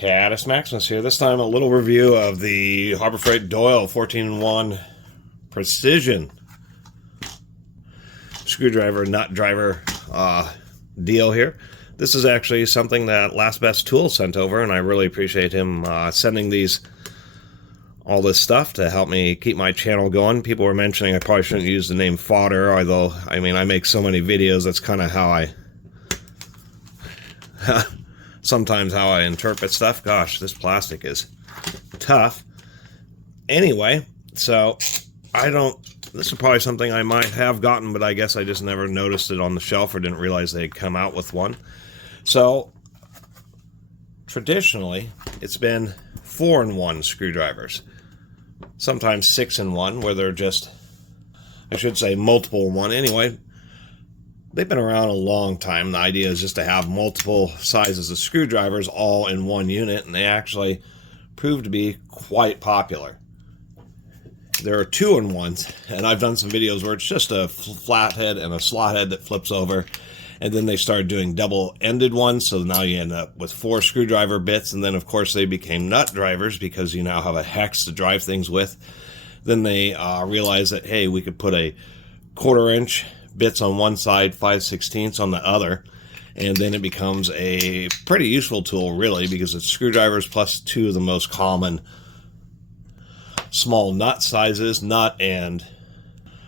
Catus Maximus here. This time a little review of the Harbor Freight Doyle 14-in-1 Precision screwdriver nut driver deal here. This is actually something that Last Best Tools sent over, and I really appreciate him sending all this stuff to help me keep my channel going. People were mentioning I probably shouldn't use the name fodder, although I mean I make so many videos, that's kind of how I sometimes how I interpret stuff. Gosh, this plastic is tough. Anyway, so this is probably something I might have gotten, but I guess I just never noticed it on the shelf or didn't realize they'd come out with one. So traditionally, it's been 4-in-1 screwdrivers. Sometimes 6-in-1, where they're just, I should say, multiple in one. Anyway, they've been around a long time. The idea is just to have multiple sizes of screwdrivers all in one unit, and they actually prove to be quite popular. There are 2-in-1s, and I've done some videos where it's just a flathead and a slot head that flips over, and then they started doing double-ended ones, so now you end up with 4 screwdriver bits, and then of course they became nut drivers because you now have a hex to drive things with. Then they realized that, hey, we could put a 1/4-inch bits on one side, 5/16 on the other, and then it becomes a pretty useful tool, really, because it's screwdrivers plus 2 of the most common small nut sizes, nut and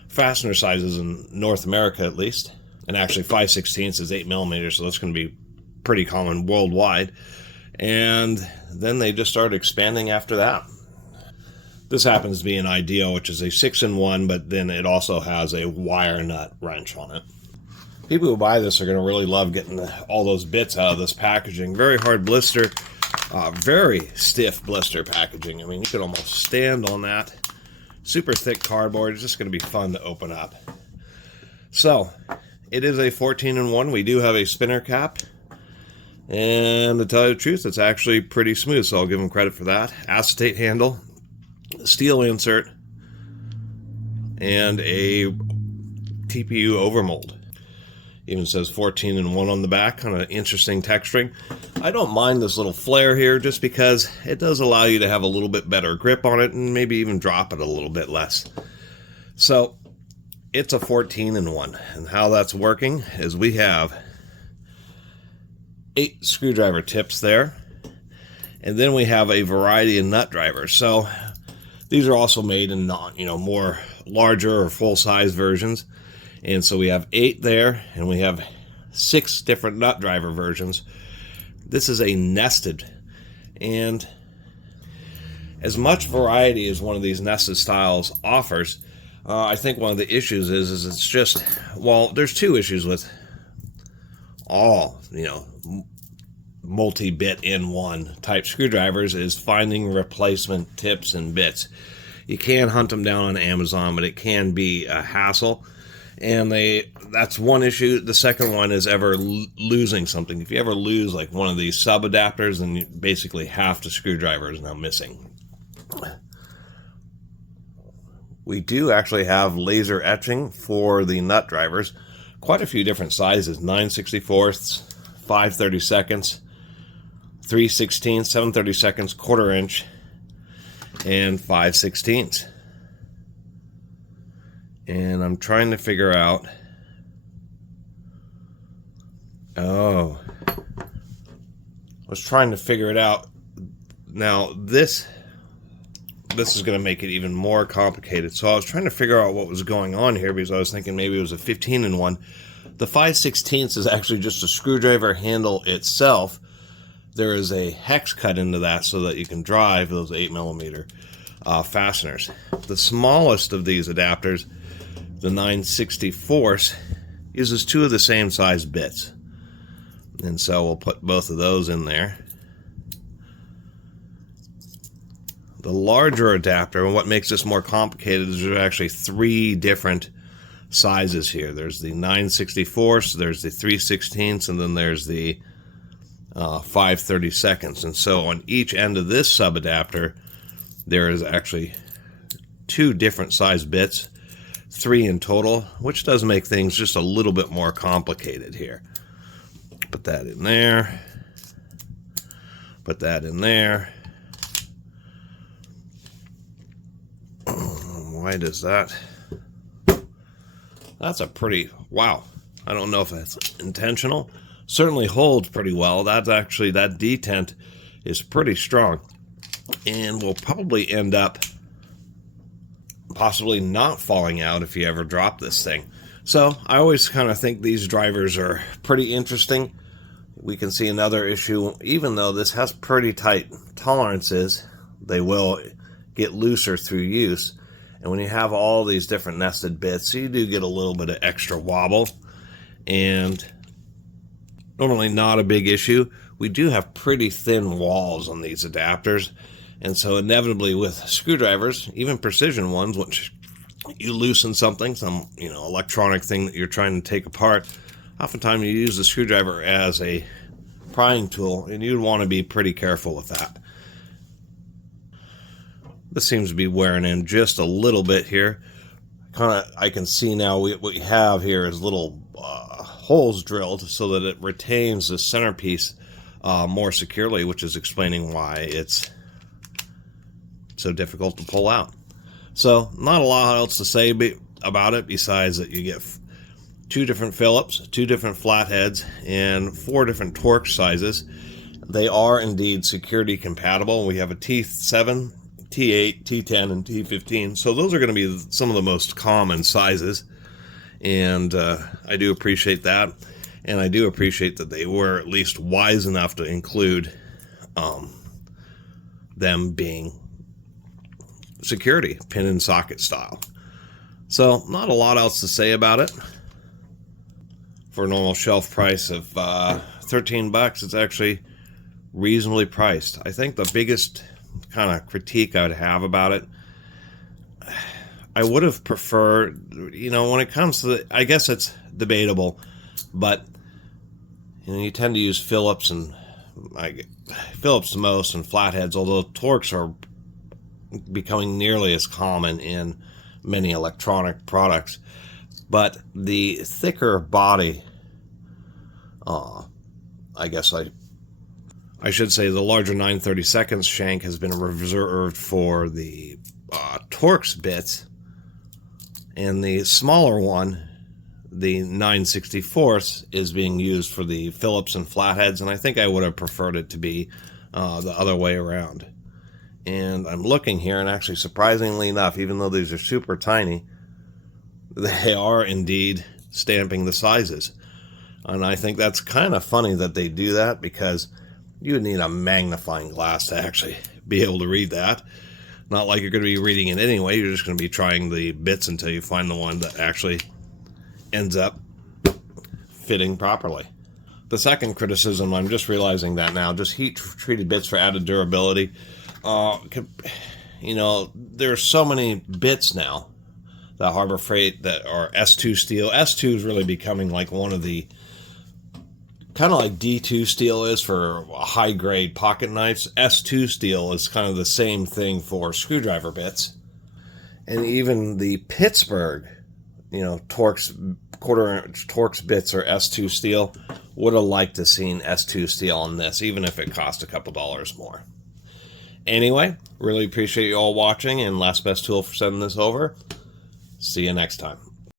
fastener sizes in North America at least. And actually 5/16 is 8mm, so that's going to be pretty common worldwide. And then they just started expanding after that. This happens to be an Ideal, which is a 6-in-1, but then it also has a wire nut wrench on it. People who buy this are going to really love getting all those bits out of this packaging. Very hard blister, very stiff blister packaging. I mean, you could almost stand on that. Super thick cardboard. It's just going to be fun to open up. So, it is a 14-in-1. We do have a spinner cap. And to tell you the truth, it's actually pretty smooth, so I'll give them credit for that. Acetate handle, steel insert, and a TPU overmold. Even says 14-in-1 on the back, kind of interesting texturing. I don't mind this little flare here just because it does allow you to have a little bit better grip on it and maybe even drop it a little bit less. So it's a 14-in-1, and how that's working is we have 8 screwdriver tips there, and then we have a variety of nut drivers. So these are also made in more larger or full-size versions. And so we have 8 there, and we have 6 different nut driver versions. This is a nested, and as much variety as one of these nested styles offers, I think one of the issues is it's just, well, there's 2 issues with all, multi-bit in one type screwdrivers is finding replacement tips and bits. You can hunt them down on Amazon, but it can be a hassle. And that's one issue. The second one is ever losing something. If you ever lose like one of these sub adapters, then basically half the screwdriver is now missing. We do actually have laser etching for the nut drivers. Quite a few different sizes. 9/64, 5/32, 3/16, 7/32, 1/4-inch, and 5/16. And I'm trying to figure out, I was trying to figure it out. Now this is going to make it even more complicated. So I was trying to figure out what was going on here because I was thinking maybe it was a 15-in-1. The 5/16 is actually just a screwdriver handle itself. There is a hex cut into that so that you can drive those 8mm fasteners. The smallest of these adapters, the 9/64, uses 2 of the same size bits. And so we'll put both of those in there. The larger adapter, and what makes this more complicated, is there's actually 3 different sizes here. There's the 9/64, there's the 3/16, and then there's the 5/32. And so on each end of this sub adapter, there is actually 2 different size bits, 3 in total, which does make things just a little bit more complicated here. Put that in there. Put that in there. Why does that? That's a pretty, wow. I don't know if that's intentional. Certainly holds pretty well. That's actually, that detent is pretty strong. And will probably end up possibly not falling out if you ever drop this thing. So I always kind of think these drivers are pretty interesting. We can see another issue, even though this has pretty tight tolerances, they will get looser through use. And when you have all these different nested bits, you do get a little bit of extra wobble. And normally not a big issue. We do have pretty thin walls on these adapters. And so inevitably with screwdrivers, even precision ones, which you loosen something, some electronic thing that you're trying to take apart, oftentimes you use the screwdriver as a prying tool, and you'd want to be pretty careful with that. This seems to be wearing in just a little bit here. I can see now what we have here is little holes drilled so that it retains the centerpiece more securely, which is explaining why it's so difficult to pull out. So not a lot else to say about it besides that you get 2 different Phillips, 2 different flatheads, and 4 different torque sizes. They are indeed security compatible. We have a T7, T8, T10, and T15. So those are going to be some of the most common sizes. And I do appreciate that. And I do appreciate that they were at least wise enough to include them being security, pin and socket style. So not a lot else to say about it. For a normal shelf price of $13, it's actually reasonably priced. I think the biggest kind of critique I'd have about it, I would have preferred, when it comes to I guess it's debatable, but you tend to use Phillips and Phillips the most and flatheads, although torques are becoming nearly as common in many electronic products. But the thicker body, I guess I should say the larger 9/32 shank has been reserved for the Torx bits, and the smaller one, the 9/64, is being used for the Phillips and flatheads, and I think I would have preferred it to be the other way around. And I'm looking here, and actually surprisingly enough, even though these are super tiny, they are indeed stamping the sizes. And I think that's kind of funny that they do that, because you would need a magnifying glass to actually be able to read that. Not like you're going to be reading it anyway, you're just going to be trying the bits until you find the one that actually ends up fitting properly. The second criticism, I'm just realizing that now, just heat-treated bits for added durability. There's so many bits now that Harbor Freight that are S2 steel. S2 is really becoming like one of the, kind of like D2 steel is for high-grade pocket knives. S2 steel is kind of the same thing for screwdriver bits. And even the Pittsburgh, Torx, quarter-inch Torx bits are S2 steel. Would have liked to seen S2 steel on this, even if it cost a couple dollars more. Anyway, really appreciate you all watching, and last best tool for sending this over. See you next time.